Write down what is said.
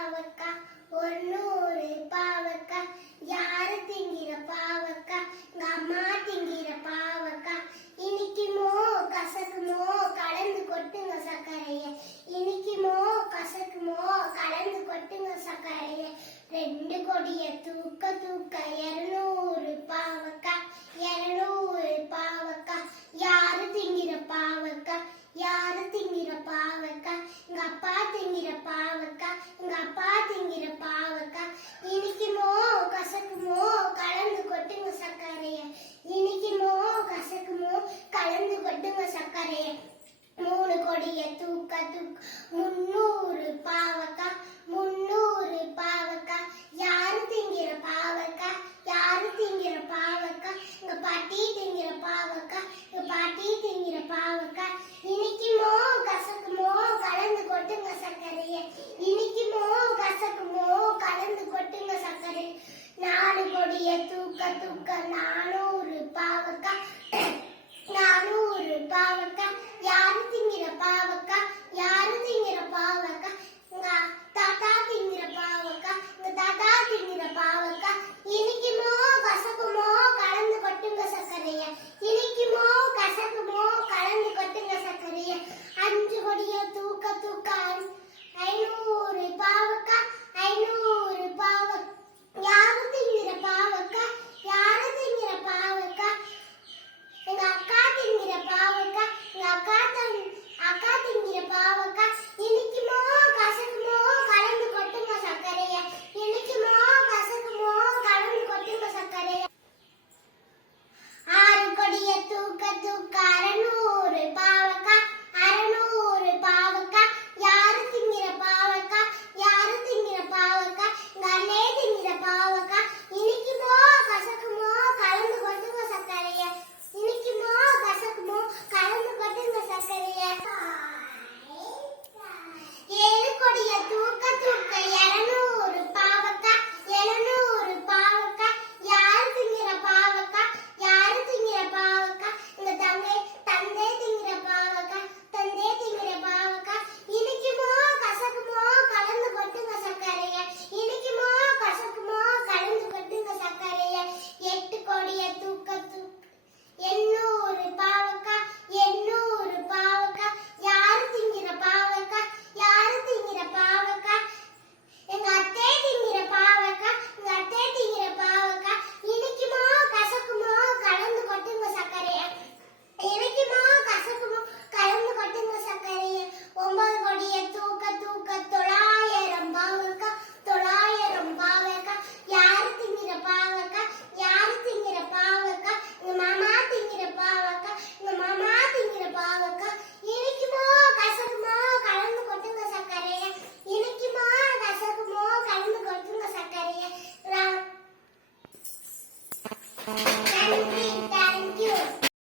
பாவக்கா, 100 பாவக்கா. யாரு திங்கிற பாவக்கா? எங்க அம்மா திங்கிற பாவக்கா. இனிக்குமோ கசக்குமோ கலந்து கொட்டுங்க சர்க்கரைய. இனிக்குமோ கசக்குமோ கலந்து கொட்டுங்க சர்க்கரைய. 2 கொடிய தூக்க தூக்க 200 பாவக்கா, 200 பாவக்கா. யாரு திங்கிற பாவக்கா? யாரு திங்கிற பாவக்கா? எங்க அப்பா திங்கிற பாவக்கா. எங்க அப்பா திங்கிற பாவக்கா. இனிக்குமோ கசக்குமோ கலந்து கொட்டுங்க சர்க்கரைய. இனிக்குமோ கசக்குமோ கலந்து கொட்டுங்க சர்க்கரைய. 3 கொடிய தூக்க தூக்க 300 பாவக்கா, 300 பாவக்கா. யாரு திங்கிற பாவக்கா? யாரு திங்கிற பாவக்கா? எங்க பாட்டி திங்கிற பாவக்கா. எங்க பாட்டி திங்கிற பாவக்கா. இனிக்குமோ கசக்குமோ கலந்து கொட்டுங்க சர்க்கரைய. இனிக்குமோ கசக்குமோ கலந்து கொட்டுங்க சர்க்கரை. 4 கொடிய தூக்க தூக்க 400 பாவக்கா,